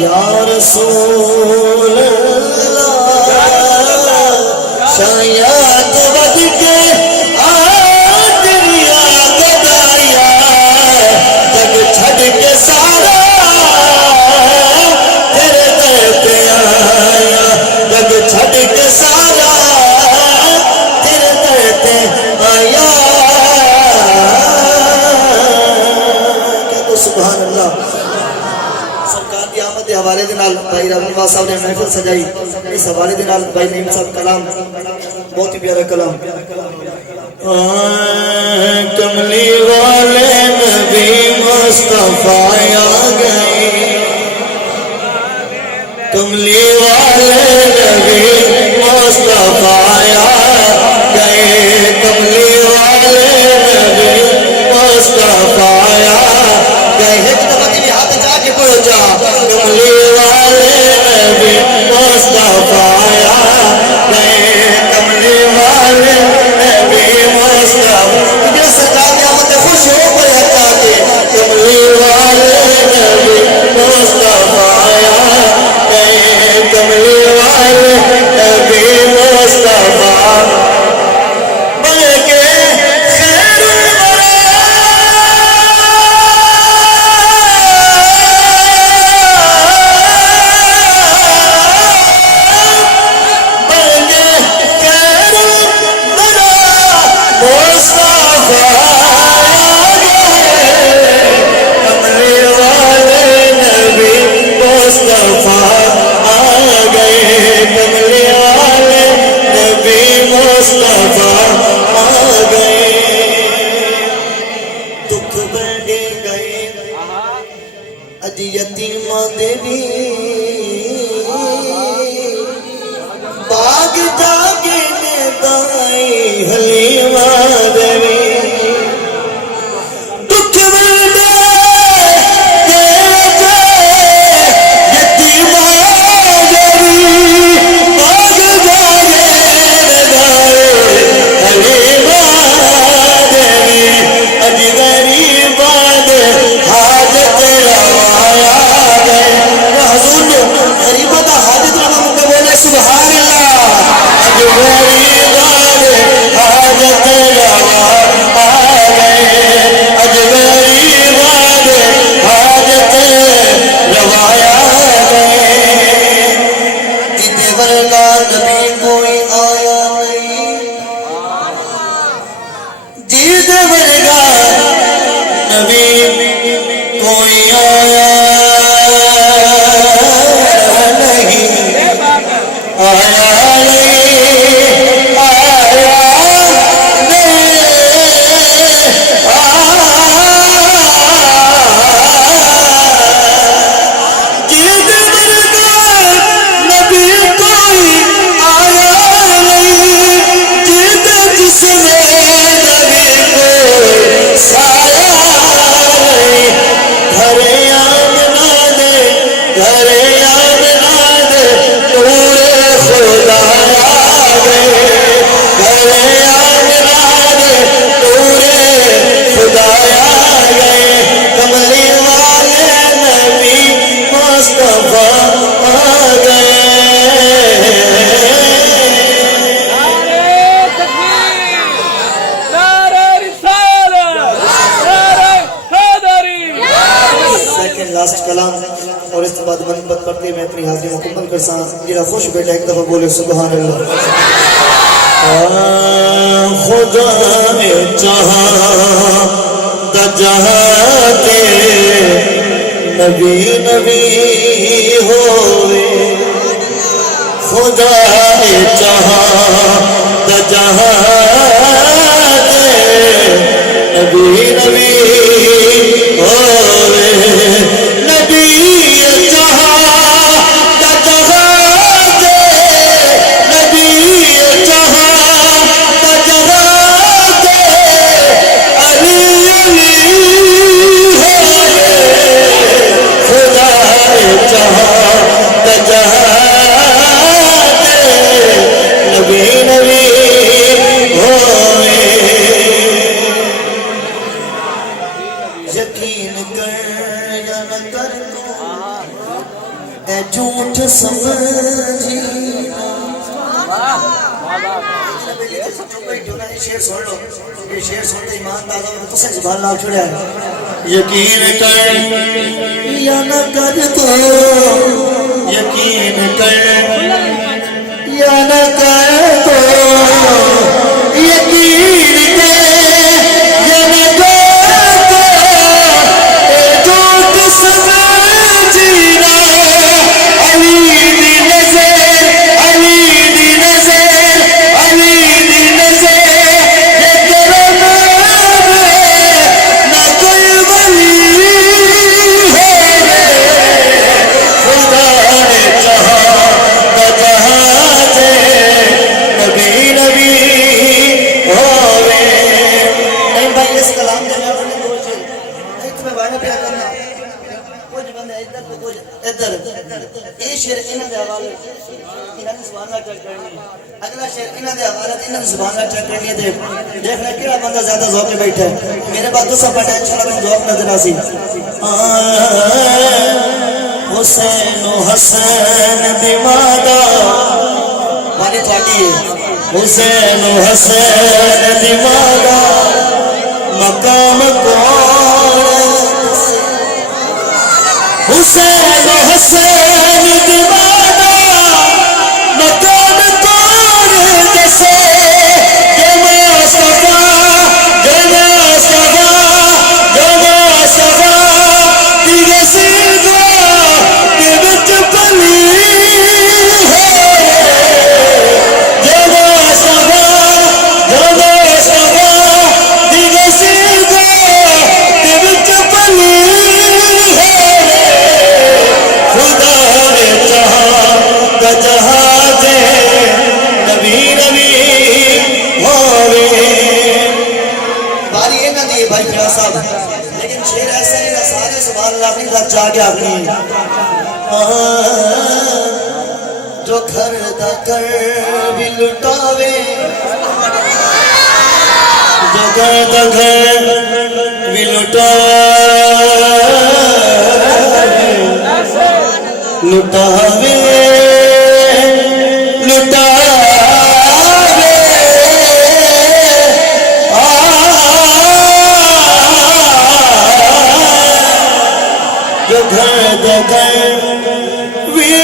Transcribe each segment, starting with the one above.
یا رسول اللہ شاید بد کے آدریا گدایا جگ چھڑ کے سارا تیرے در پہ آیا جگ چھڑ کے سارا تیرے در پہ آیا کہہ دو سبحان اللہ سرکار کی آمد کے حوالے دے نال بھائی رحمان والا صاحب نے محفل سجائی اس حوالے دے نال بھائی نعیم صاحب کلام بہت ہی پیارا کلام کملی والے نبی مصطفیٰ آ گئے کملی والے نبی مصطفیٰ آ گئے کملی والے نبی مصطفیٰ آ گئے ایک دفعہ بھی ہاتھ جا کے پڑھ جا کملی والے نبی مصطفیٰ آ گئے کملی والے نبی مصطفیٰ جو سرکار کی آمد خوش ہو گیا چاہتے کملی والے نبی مصطفیٰ آ گئے کملی والے نبی مصطفیٰ بن کے خیر یتیماں دے بھی باغ جاگے نے دائی حلیماں دے بھی دکھ بردے دے وجہ یتیماں دے بھی باغ جاگے نے دائی حلیماں دے بھی اج غریباں دے حاجت روایا گئے حضور نے غریبہ دا حاجت روا مکہ بولے سبحان اللہ اج غریبہ دے حاجت روا گئے اج غریبہ دے حاجت روایا گئے جتے ورگا نبی کوئی آیا نہیں جتے ورگا نبی کوئی آیا نہیں آیا نہیں آیا نہیں جیت مرگا نبی کوئی آیا نہیں جیت جس نے نبی کوئی سایا نہیں گھر آمنا دے گھر آمنا دے پورے خدا آ گئے گھر آمنا دے پورے خدا آ گئے کملی والے نبی مصطفیٰ آ گئے سیکنڈ لاسٹ کلام اور اس کے بعد منبت پڑھتے میں اپنی حاضری مکمل کر ساں جیرا خوش بیٹا ایک دفعہ بولے سبحان اللہ خدا نے چاہا دا جہاں نبی نبی ہوئے خدا نے چاہا دا جہاں نبی نبی ہوئے نبی چاہا دا جہاں نبی چاہا دا جہاں علی علی ہوئے خدا چاہا دا جہاں نبی نبی ہوئے اے جھوٹ سمجھی شیر سن لو یہ شیر سنتے ایمان تازہ ہوئے تو سے زبان لاکھ چھوڑیا ہے یقین کر یا نہ کر تو یقین کر یا نہ کر تو یقین کر یا نہ کر تو اے جھوٹ سمجھنا علی دی نظر علی دی نظر علی دی نظر یہ کرم نہ کوئی ولی ہے خدا نے چاہا نہ چاہا جے نبی نبی ہوئے نہیں بھائی اس کلام دے میں بڑھنے دو چیز ایک تمہیں بھائی پیا کرنا کچھ بندے ادھر تو کچھ ادھر یہ شیر انہاں دے حوالے انہاں دی زبان نال چیک کرنی اگلا شیر انہاں دے حوالے انہاں دی زبان نال چیک کرنی ہے دیکھنا کیڑا بندہ زیادہ ذوق میں بیٹھا ہے میرے بعد دوسرا پڑھنا انشاءاللہ تم ذوق نظر آسی حسین و حسین دی مادا پانی تھاکی ہے حسین و حسین دی مادا مقام کون حسین و حسین دی مادا مقام کون جسے جمع صفا جمع صفا جمع صفا تیرے سیدھا کے بچ پلی ہے جمع صفا جمع صفا تیرے سیدھا کے بچ پلی ہے خدا نے چاہا کہ جہاز نبی نبی ہوئے باری یہ نہ دیئے بھائی فیاض صاحب لیکن شیر ایسا ہی نہ سارے سبحان اللہ اپنی رب چاہ گیا اپنی جو گھر دا کر بھی لٹاوے جو گھر دا گھر بھی لٹاوے لٹاوے جو گھر دے گھر بھی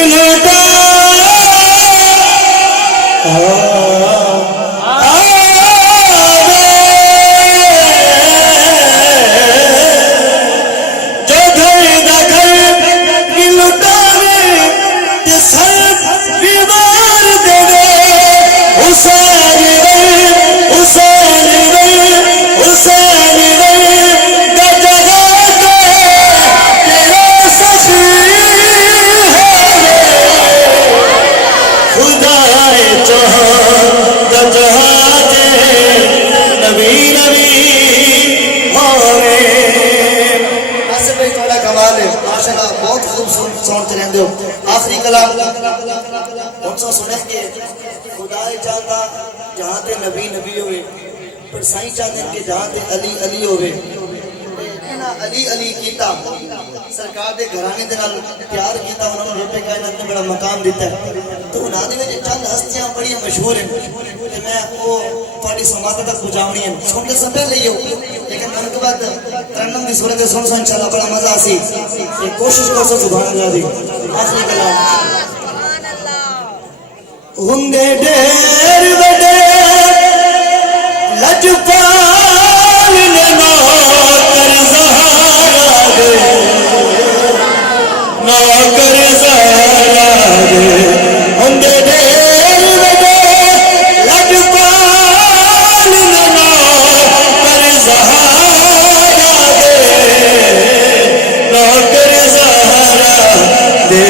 آخری کلام ان سے سنے کہ خدا چاہتا جہاں تے نبی نبی ہوئے پر سائیں چاہتے ہیں کہ جہاں تے علی علی ہوئے علی علی کیتا سرکار دے گھرانے دے نال پیار کیتا انہوں نے رب کائنات نے بڑا مقام دیتا ہے تو انہاں دے وچ چند ہستیاں بڑی مشہور ہیں کہ میں وہ تھوڑی سماعت تک پہنچاونی ہے سنتے سے پہلے ہی ہو لیکن ان کے بعد ترنم دی صورت سن انشاءاللہ بڑا مزہ آسی یہ کوشش کرو سبحان اللہ دی آخری کلام ہنگے ڈیر وڈے لجپال نے نوکر زہرا دے نوکر زہرا دے ہنگے ڈیر وڈے لجپال نے نوکر زہرا دے نوکر زہرا دے